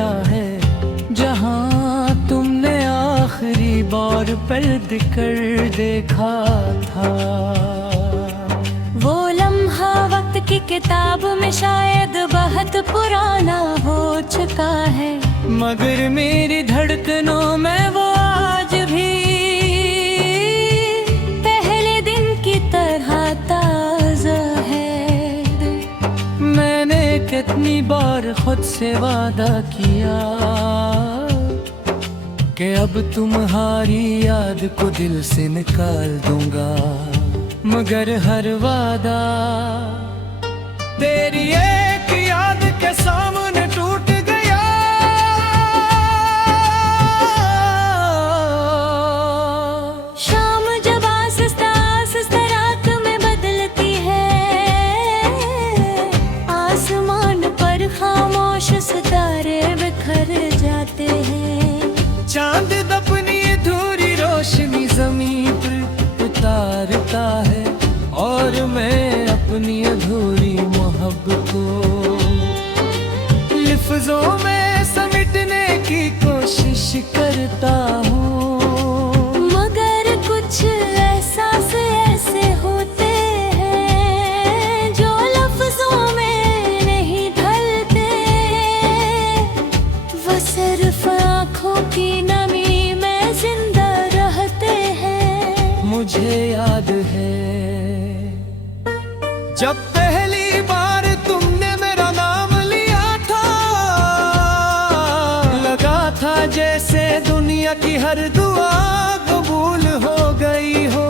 पड़ा है जहां तुमने आखिरी बार पर्द कर देखा था। वो लम्हा वक्त की किताब में शायद बहुत पुराना हो चुका है, मगर मेरी धड़कनों में वो आज भी पहले दिन की तरह ताज़ा है। मैंने कितनी बार खुद से वादा किया कि अब तुम्हारी याद को दिल से निकाल दूंगा, मगर हर वादा तेरी एक याद के सामने टूट गया। शाम जब आस्ता आस्ता रात में बदलती है, आसमान पर खामोश सितारे बिखर जाते हैं। चांद अपनी अधूरी रोशनी ज़मीन पर उतारता है और मैं अपनी अधूरी मोहब्बत को लफ्ज़ों में समेटने की कोशिश करता हूँ, मगर कुछ एहसास ऐसे होते हैं जो लफ्जों में नहीं ढलते। वो सिर्फ आँखों की नमी में जिंदा रहते हैं। मुझे याद है जब पहली बार तुमने मेरा नाम लिया था, लगा था जैसे दुनिया की हर दुआ कबूल हो गई हो।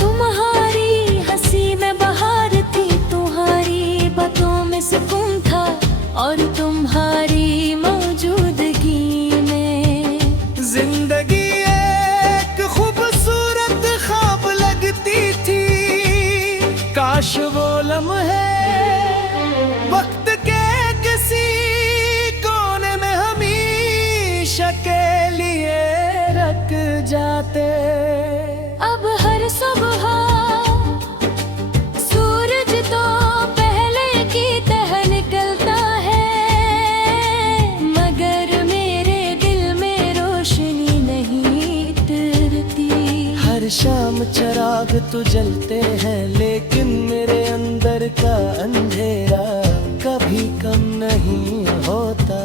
तुम्हारी हंसी में बहार थी, तुम्हारी बातों में सुकून था, और तुम्हारी मौजूदगी में जिंदगी एक खूबसूरत ख्वाब लगती थी। काश वो लम्हे वक्त के किसी कोने में हमेशा के लिए रख जाते। अब हर सुबह सूरज तो पहले की तरह निकलता है, मगर मेरे दिल में रोशनी नहीं उतरती। हर शाम चिराग तो जलते हैं, लेकिन मेरे अंदर का अंधेरा कभी कम नहीं होता।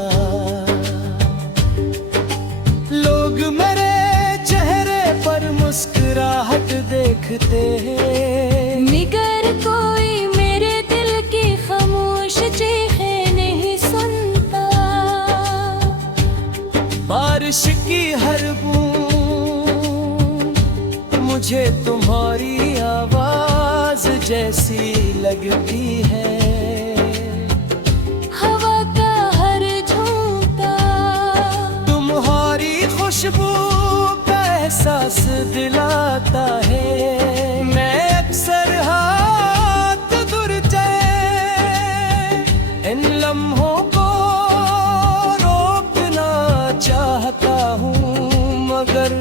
लोग मेरे चेहरे पर मुस्कुराहट देखते हैं, मगर कोई मेरे दिल की खामोश चीखें नहीं सुनता। बारिश की हर बूंद मुझे तुम्हारी आवाज जैसी लगती है। हवा का हर झोंका तुम्हारी खुशबू का एहसास दिलाता है। मैं अक्सर हाथ दूर जाए इन लम्हों को रोकना चाहता हूँ, मगर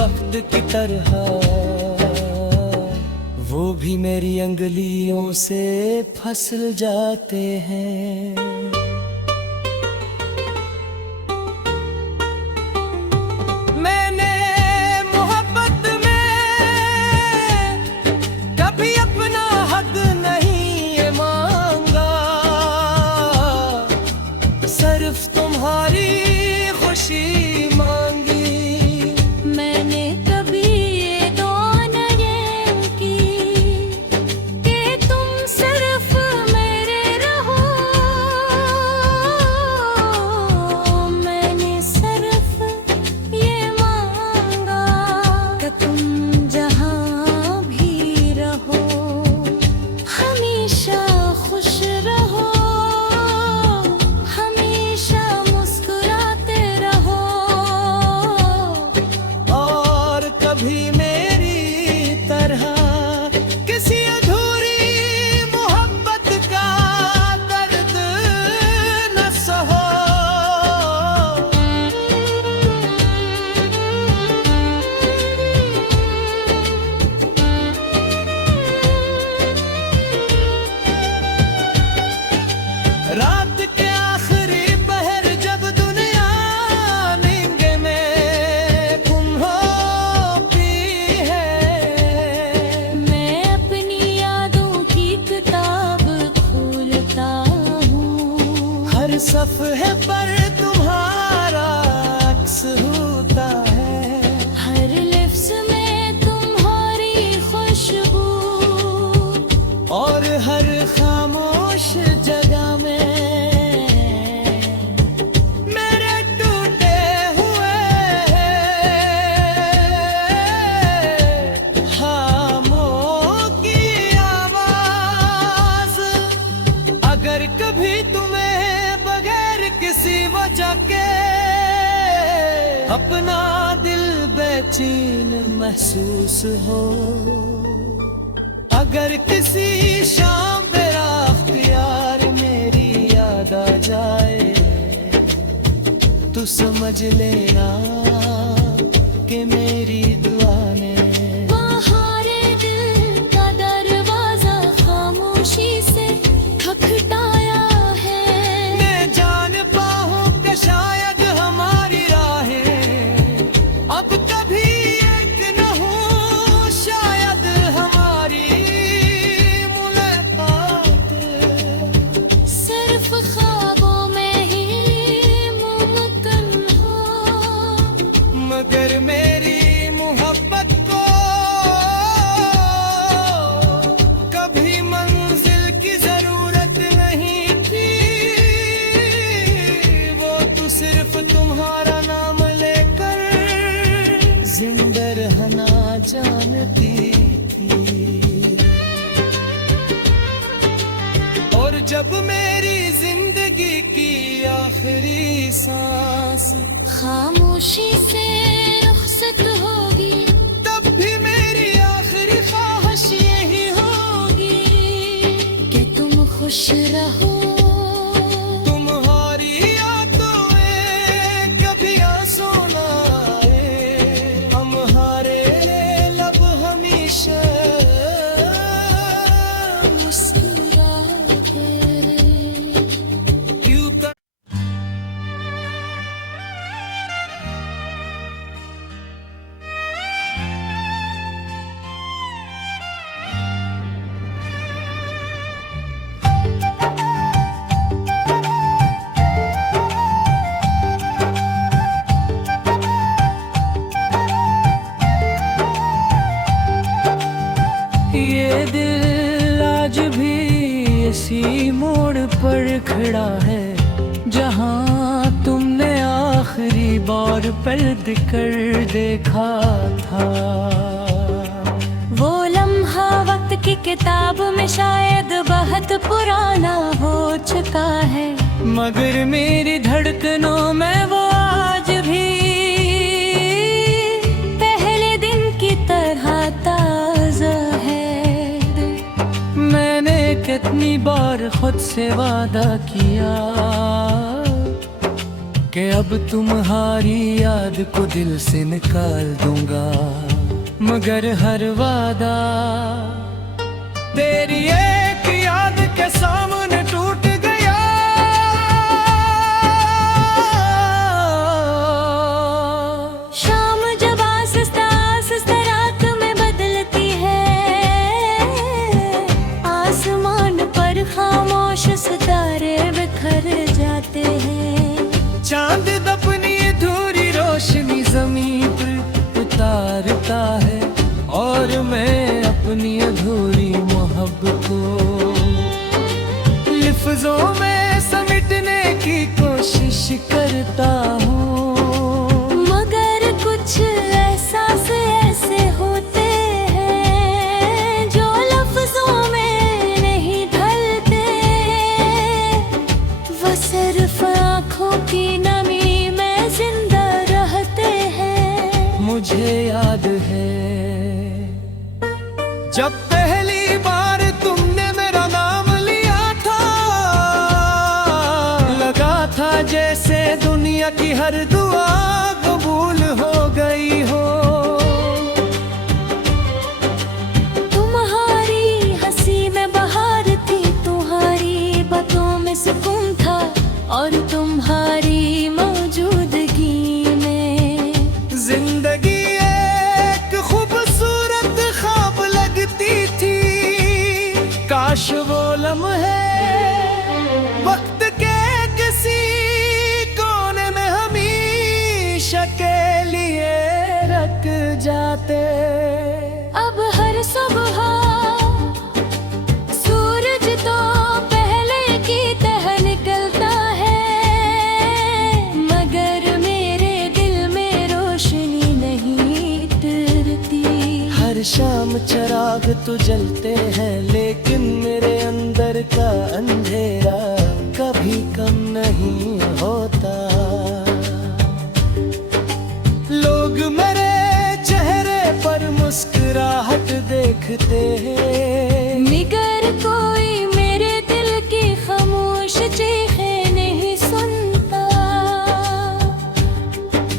वक्त की तरह वो भी मेरी अंगुलियों से फिसल जाते हैं। मैंने मोहब्बत में कभी अपना हक नहीं मांगा, सिर्फ तुम्हारी खुशी मांगी। मैंने कभी ये दुआ नहीं की कि तुम सिर्फ मेरे रहो। मैंने सिर्फ ये मांगा कि तुम जहाँ भी रहो हमेशा खुश रहो, हमेशा मुस्कुराते रहो। सफ़हे पर तुम्हारा अक्स होता है, हर लिफ्ज़ में तुम्हारी खुशबू, और हर खामोश जगह में मेरे टूटे हुए खामों की आवाज। अगर कभी तुम्हें बगैर किसी वजह के अपना दिल बेचैन महसूस हो, अगर किसी शाम मेरा अख्तियार मेरी याद आ जाए, तो समझ लेना कि मेरी दुआ ने तुम्हारे दिल का दरवाजा खामोशी से खटखटाया है। मैं जान पाऊं कि शायद हमारी राहें अब कभी एक न हो, शायद हमारी मुलाकात सिर्फ ख्वाबों में ही मुमकिन हो। मगर मेरी मोहब्बत को कभी मंजिल की जरूरत नहीं थी, वो तो सिर्फ तुम्हारा नाम लेकर जिंदा रहना जानती थी। और जब मेरी जिंदगी की आखिरी सांस खामोशी से रुखसत होगी, तब भी मेरी आखिरी ख्वाहिश यही होगी कि तुम खुश रहो। तुम्हारी यादों में कभी आंसू न आए, हमारे लब हमेशा मुस्कुराते यूं तक। ये दिल आज भी इसी मोड़ पर खड़ा है, जहाँ तुमने आखिरी बार पलट कर देखा था। वो लम्हा वक्त की किताब में शायद बहुत पुराना हो चुका है, मगर मेरी धड़कनों में वो आज भी पहले दिन की तरह ताज़ा है। मैंने कितनी बार खुद से वादा किया कि अब तुम्हारी याद को दिल से निकाल दूंगा, मगर हर वादा तेरी एक याद के सामने टूट गया। शाम जब आस्ता आस्ता रात में बदलती है, आसमान पर खामोश सितारे बिखर जाते हैं। चांद अपनी अधूरी रोशनी जमीन पर उतारता है, और मैं अपनी अधूरी मोहब्बत को लिफ्ज़ों में समेटने की कोशिश करता हूँ। मगर कुछ एहसास ऐसे होते हैं जो लफ्जों में नहीं ढलते, वो सिर्फ आँखों की नमी में जिंदा रहते हैं। मुझे याद है जब पहली बार तुमने मेरा नाम लिया था, लगा था जैसे दुनिया की हर दुआ कबूल हो गई हो। तुम्हारी हंसी में बहार थी, तुम्हारी बातों में सुकून था, और तुम्हारी मौजूदगी में जिंदगी एक खूबसूरत ख्वाब लगती थी। काश वो लम्हे वक्त के किसी चिराग तो जलते हैं, लेकिन मेरे अंदर का अंधेरा कभी कम नहीं होता। लोग मेरे चेहरे पर मुस्कुराहट देखते हैं, मगर कोई मेरे दिल की खामोश चीखें नहीं सुनता।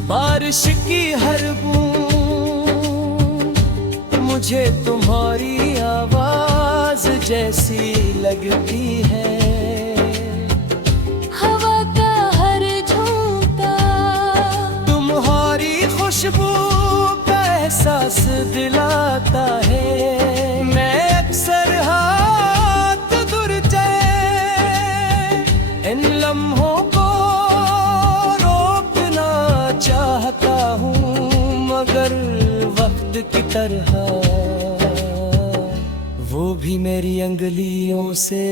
बारिश की हर बूंद मुझे तुम्हारी आवाज जैसी लगती है। हवा का हर झोंका तुम्हारी खुशबू का एहसास दिलाता है। मैं अक्सर हाथ दूर जाए इन लम्हों को रोकना चाहता हूँ, मगर वक्त की तरह वो भी मेरी अंगुलियों से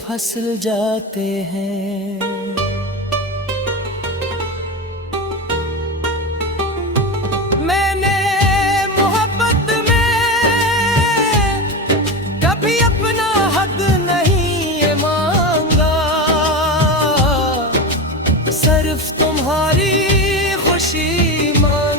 फिसल जाते हैं। मैंने मोहब्बत में कभी अपना हक नहीं ये मांगा, सिर्फ तुम्हारी खुशी मांगी।